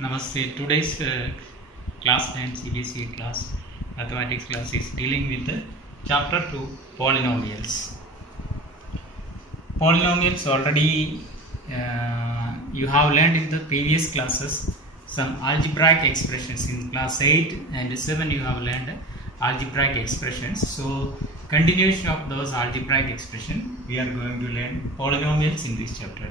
Namaste. Today's class 9 CBSE class, mathematics class is dealing with chapter 2 polynomials. Polynomials already you have learned in the previous classes some algebraic expressions. In class 8 and 7 you have learned algebraic expressions. So continuation of those algebraic expressions, we are going to learn polynomials in this chapter.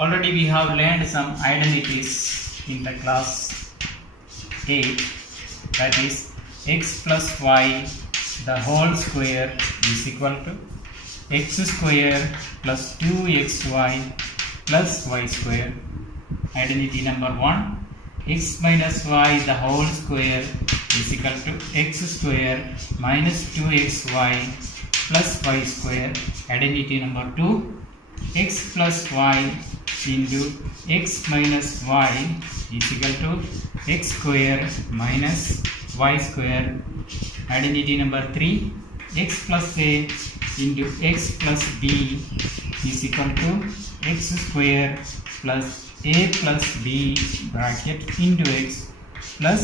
Already we have learned some identities in the class 8, that is x plus y the whole square is equal to x square plus 2xy plus y square. Identity number 1, x minus y the whole square is equal to x square minus 2xy plus y square. Identity number 2, x plus y into x minus y is equal to x square minus y square. Identity number 3, x plus a into x plus b is equal to x square plus a plus b bracket into x plus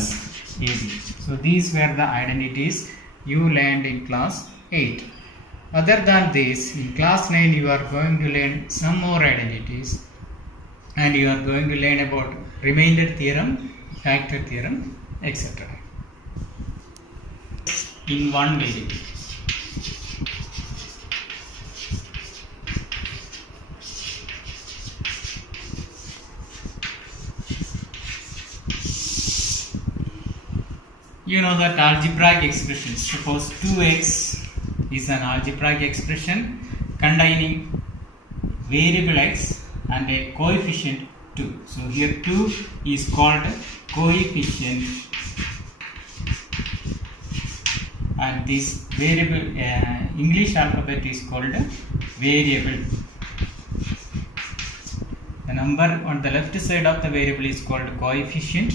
ab. So these were the identities you learned in class 8. Other than this, in class 9 you are going to learn some more identities, and you are going to learn about remainder theorem, factor theorem, etc. in one variable. You know that algebraic expressions. Suppose 2x is an algebraic expression containing variable x and a coefficient 2. So here 2 is called coefficient, and this variable English alphabet is called variable. The number on the left side of the variable is called coefficient,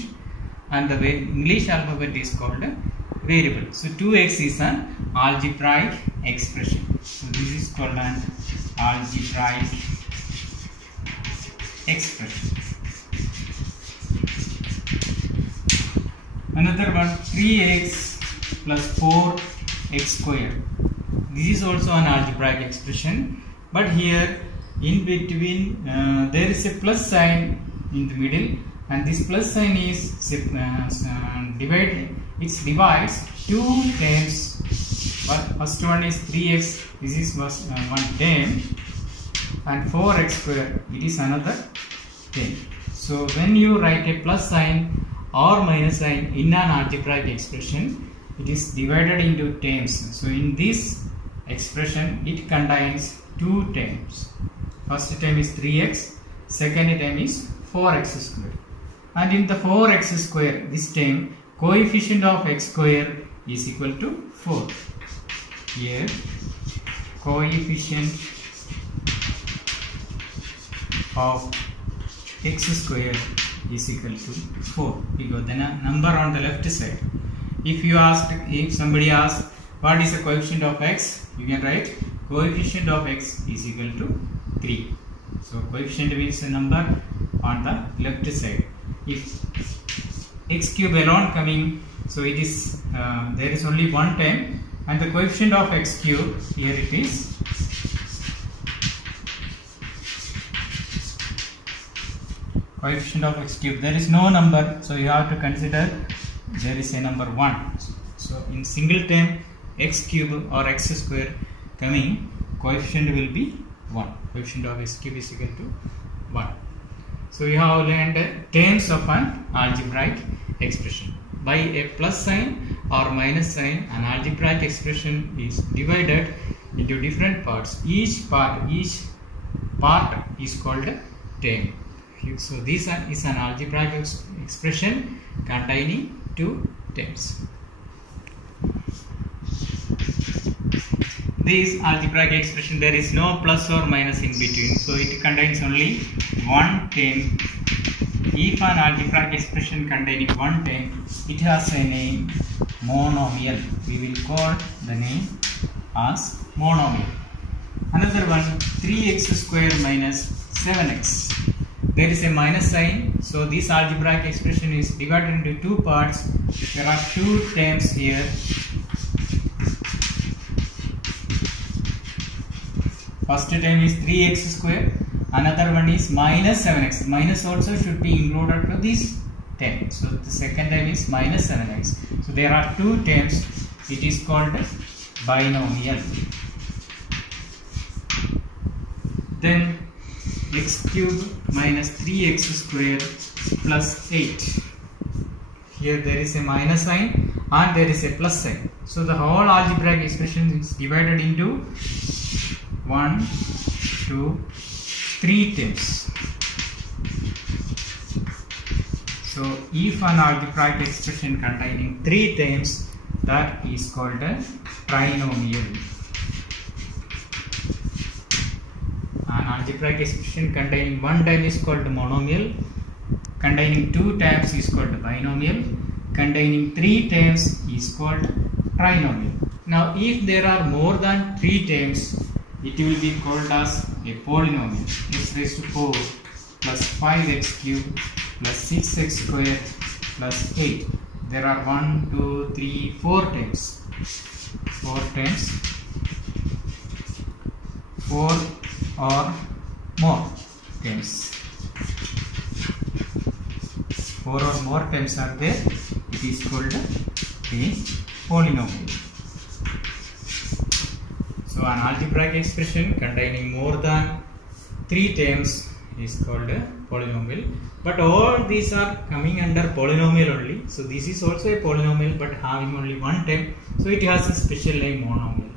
and the English alphabet is called variable. So 2x is an algebraic expression. So this is called an algebraic expression. Another one, 3x plus 4x square. This is also an algebraic expression, but here in between there is a plus sign in the middle, and this plus sign is divided. It divides two terms. First one is 3x. This is one term, and 4x square, it is another term. So when you write a plus sign or minus sign in an algebraic expression, it is divided into terms. So in this expression it contains two terms. First term is 3x, second term is 4x square. And in the 4x square, this term coefficient of x square is equal to 4. Here coefficient of x square is equal to 4. We got the number on the left side. If somebody asks what is the coefficient of x, you can write coefficient of x is equal to 3. So coefficient means the number on the left side. If x cube alone coming, so it is there is only one term, and the coefficient of x cube, here it is coefficient of x cube. There is no number, so you have to consider there is a number 1. So in single term x cube or x square coming, coefficient will be 1. Coefficient of x cube is equal to 1. So you have learned terms of an algebraic expression. By a plus sign or minus sign, an algebraic expression is divided into different parts. Each part is called a term. So this is an algebraic expression containing two terms. This algebraic expression, there is no plus or minus in between, so it contains only one term. If an algebraic expression containing one term, it has a name monomial. We will call the name as monomial. Another one, 3x square minus 7x. there is a minus sign. So this algebraic expression is divided into two parts. There are two terms here. First term is 3x square, another one is minus 7x. Minus also should be included to this term. So the second term is minus 7x. So there are two terms. It is called binomial. Then x cube minus 3x square plus 8. Here there is a minus sign and there is a plus sign. So the whole algebraic expression is divided into 1, 2, 3 terms. So if an algebraic expression containing 3 terms, that is called a trinomial. An algebraic expression containing 1 term is called monomial, containing 2 terms is called binomial, containing 3 terms is called trinomial. Now if there are more than 3 terms, it will be called as a polynomial. X raised to 4 plus 5x cubed plus 6x squared plus 8. There are 1, 2, 3, 4 terms. 4 terms. 4 or more terms. 4 or more terms are there. It is called a polynomial. So an algebraic expression containing more than 3 terms is called a polynomial. But all these are coming under polynomial only. So this is also a polynomial but having only 1 term. So it has a special name monomial.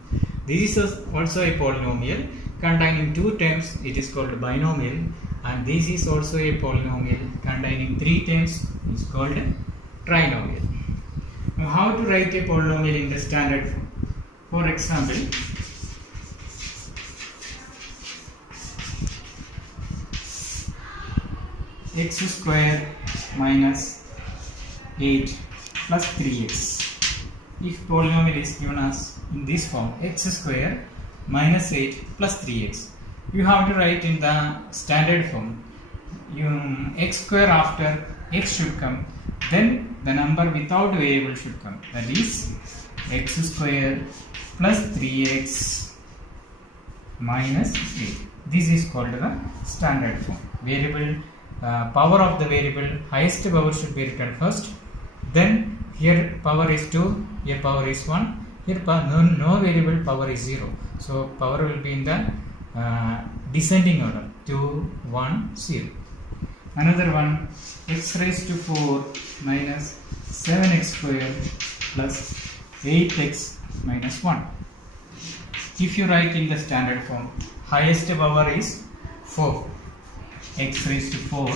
This is also a polynomial containing 2 terms. It is called binomial. And this is also a polynomial containing 3 terms. It is called trinomial. Now how to write a polynomial in the standard form? For example, x square minus 8 plus 3x. If polynomial is given as in this form, x square minus 8 plus 3x, you have to write in the standard form. X square after x should come, then the number without variable should come. That is x square plus 3x minus 8. This is called the standard form. Variable power of the variable, highest power should be written first. Then here power is 2, here power is 1, here no variable, power is 0. So power will be in the descending order, 2, 1, 0. Another one, x raised to 4 minus 7x square plus 8x minus 1. If you write in the standard form, highest power is 4. X raised to 4.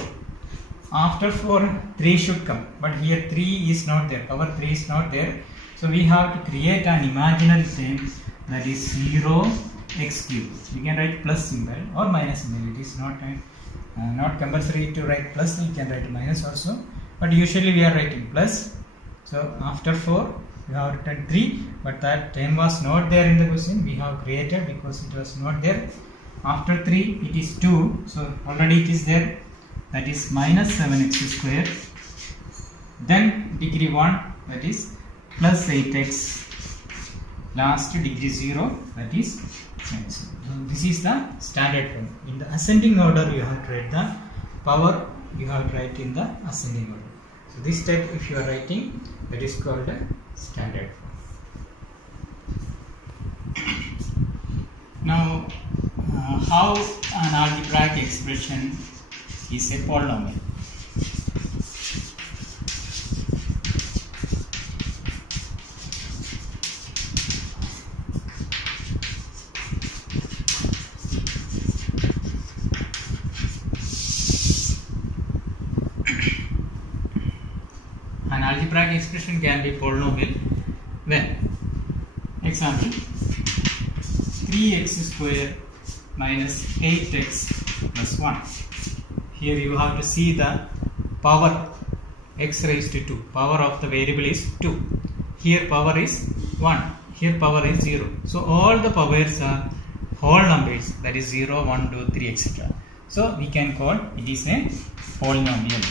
After 4, 3 should come, but here 3 is not there, power 3 is not there. So we have to create an imaginary term, that is 0x cubed. We can write plus symbol or minus symbol. It is not compulsory to write plus, we can write minus also, but usually we are writing plus. So after 4 we have written 3, but that term was not there in the question. We have created because it was not there. After 3 it is 2, so already it is there, that is minus 7x square. Then degree 1, that is plus 8x. Last degree 0, that is minus 1. So this is the standard form. In the ascending order you have to write the power, you have to write in the ascending order. So this step if you are writing, that is called a standard form. Now how an algebraic expression is a polynomial. An algebraic expression can be polynomial when, example, 3x square minus 8x plus 1. Here you have to see the power, x raised to 2. Power of the variable is 2. Here power is 1. Here power is 0. So all the powers are whole numbers, that is 0, 1, 2, 3, etc. So we can call it is a polynomial.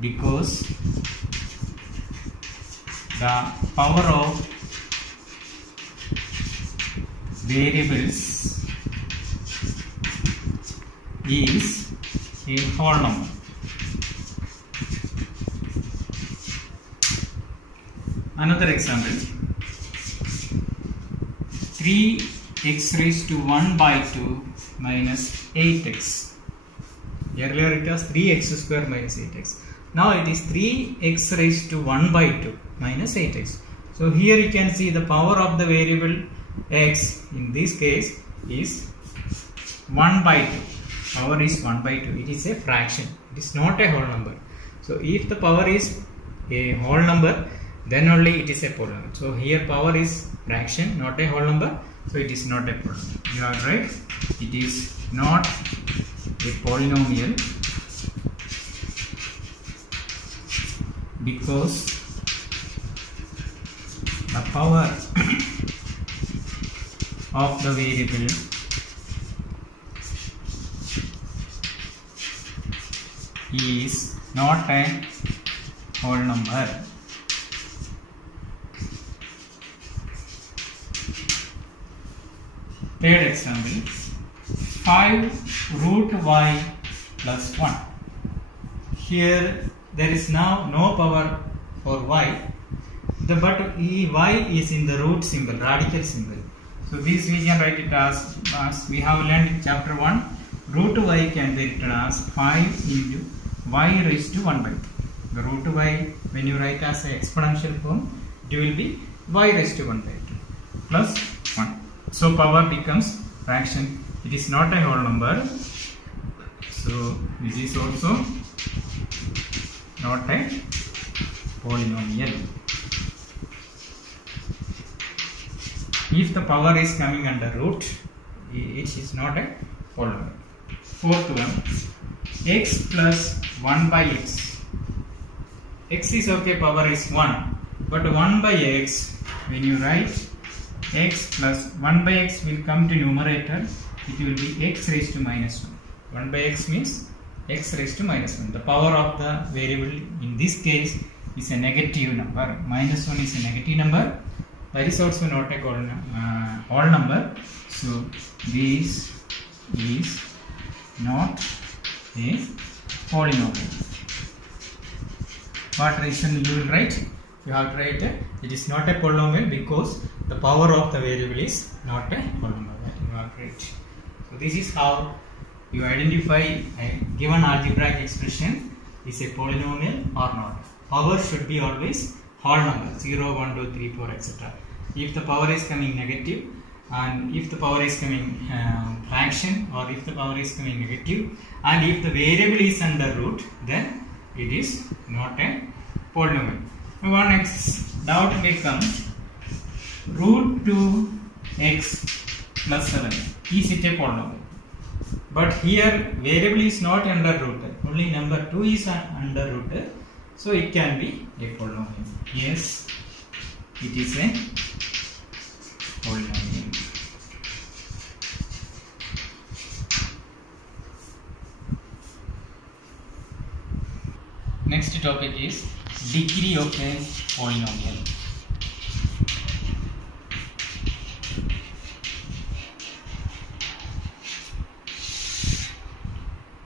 Because the power of variables is a whole number. Another example, 3x raised to 1 by 2 minus 8x. Earlier it was 3x square minus 8x. Now it is 3x raised to 1 by 2 minus 8x. So here you can see the power of the variable x in this case is 1 by 2. Power is 1 by 2. It is a fraction. It is not a whole number. So if the power is a whole number, then only it is a polynomial. So here power is fraction, not a whole number. So it is not a polynomial. You are right. It is not a polynomial because the power of the variable is not a whole number. Third example, 5 root y plus 1. Here there is now no power for y, but y is in the root symbol, radical symbol. So this we can write it as we have learned in chapter 1, root y can be written as 5 into y raised to 1 by 2. The root y, when you write as an exponential form, it will be y raised to 1 by 2 plus 1. So power becomes fraction. It is not a whole number. So this is also not a polynomial. If the power is coming under root, it is not a polynomial. Fourth one, x plus 1 by x. X is okay, power is 1, but 1 by x, when you write x plus 1 by x will come to numerator, it will be x raised to minus 1. 1 by x means x raised to minus 1. The power of the variable in this case is a negative number. Minus 1 is a negative number. That is also not a whole number. So this is not a polynomial. What reason you will write? You have to write it is not a polynomial because the power of the variable is not a polynomial. You have to write. So this is how you identify a given algebraic expression is a polynomial or not. Power should be always whole number, 0, 1, 2, 3, 4, etc. If the power is coming negative, and if the power is coming fraction, or if the power is coming negative, and if the variable is under root, then it is not a polynomial. Now one doubt may come, root 2x plus 7, is it a polynomial? But here variable is not under root, only number 2 is under root, so it can be a polynomial. Yes, it is a polynomial. Next topic is degree of a polynomial.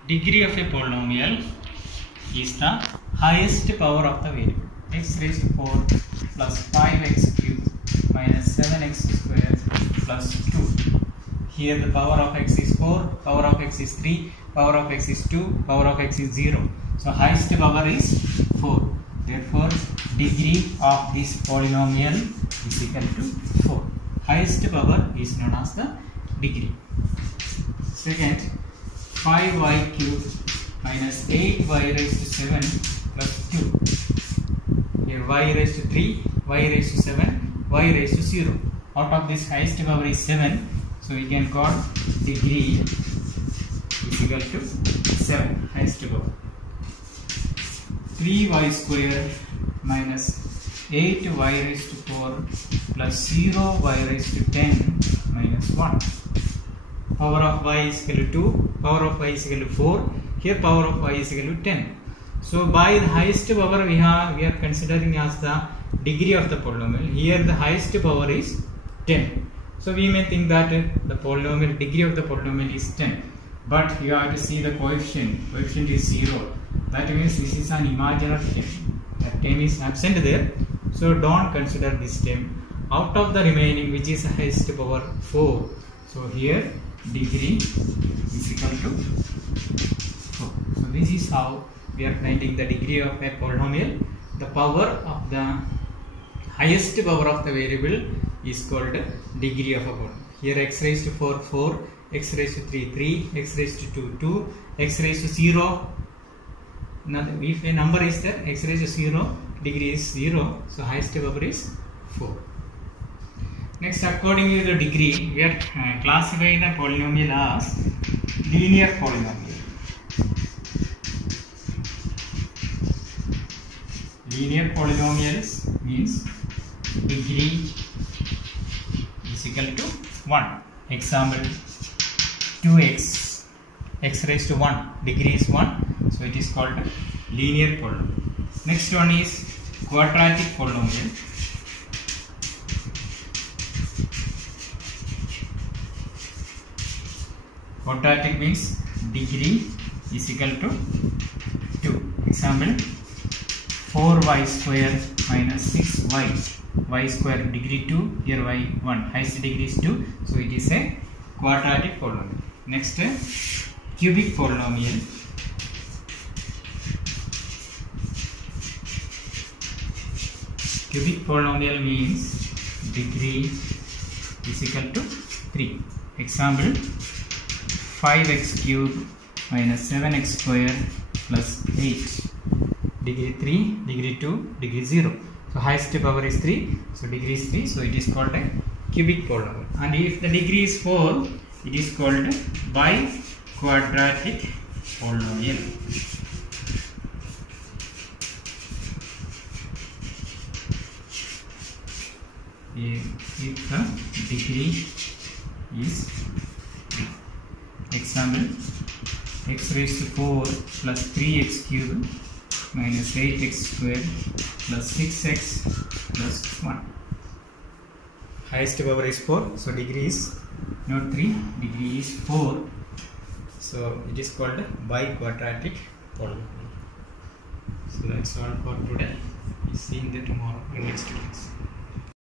Degree of a polynomial is the highest power of the variable. X raised to 4 plus 5x cubed minus 7x square plus 2. Here the power of x is 4, power of x is 3, power of x is 2, power of x is 0. So highest power is 4. Therefore degree of this polynomial is equal to 4. Highest power is known as the degree. Second, 5y cubed minus 8y raised to 7 plus 2. Here y raised to 3, y raised to 7, y raised to 0. Out of this highest power is 7. So we can call degree is equal to 7, highest power. 3y square minus 8y raised to 4 plus 0y raised to 10 minus 1. Power of y is equal to 2, power of y is equal to 4, here power of y is equal to 10. So by the highest power we are considering as the degree of the polynomial. Here the highest power is 10. So we may think that the polynomial degree of the polynomial is 10. But you have to see the coefficient. Coefficient is 0. That means this is an imaginary term. That term is absent there. So don't consider this term. Out of the remaining, which is the highest power, 4. So here degree is equal to 4. So this is how we are finding the degree of a polynomial. The power of the highest power of the variable is called degree of a polynomial. Here x raised to 4, 4, x raised to 3, 3, x raised to 2, 2, x raised to 0. Now if a number is there, x raised to 0, degree is 0, so highest power is 4. Next, according to the degree, we are classifying the polynomial as linear polynomial. Linear polynomials means degree is equal to 1. Example 2x, x raised to 1, degree is 1, so it is called linear polynomial. Next one is quadratic polynomial. Quadratic means degree is equal to 2. Example 4y square minus 6y, y square degree 2, here y 1, highest degree is 2, so it is a quadratic polynomial. Next, cubic polynomial. Cubic polynomial means degree is equal to 3. Example 5x cube minus 7x square plus 8. Degree 3, degree 2, degree 0. So highest power is 3, so degree is 3, so it is called a cubic polynomial. And if the degree is 4, it is called biquadratic polynomial. If the degree is 3. Example x raised to 4 plus 3x cube minus 8x square plus 6x plus 1. Highest power is 4, so degree is not 3, degree is 4. So it is called biquadratic polynomial. So that's all for today. See you in the tomorrow in next class.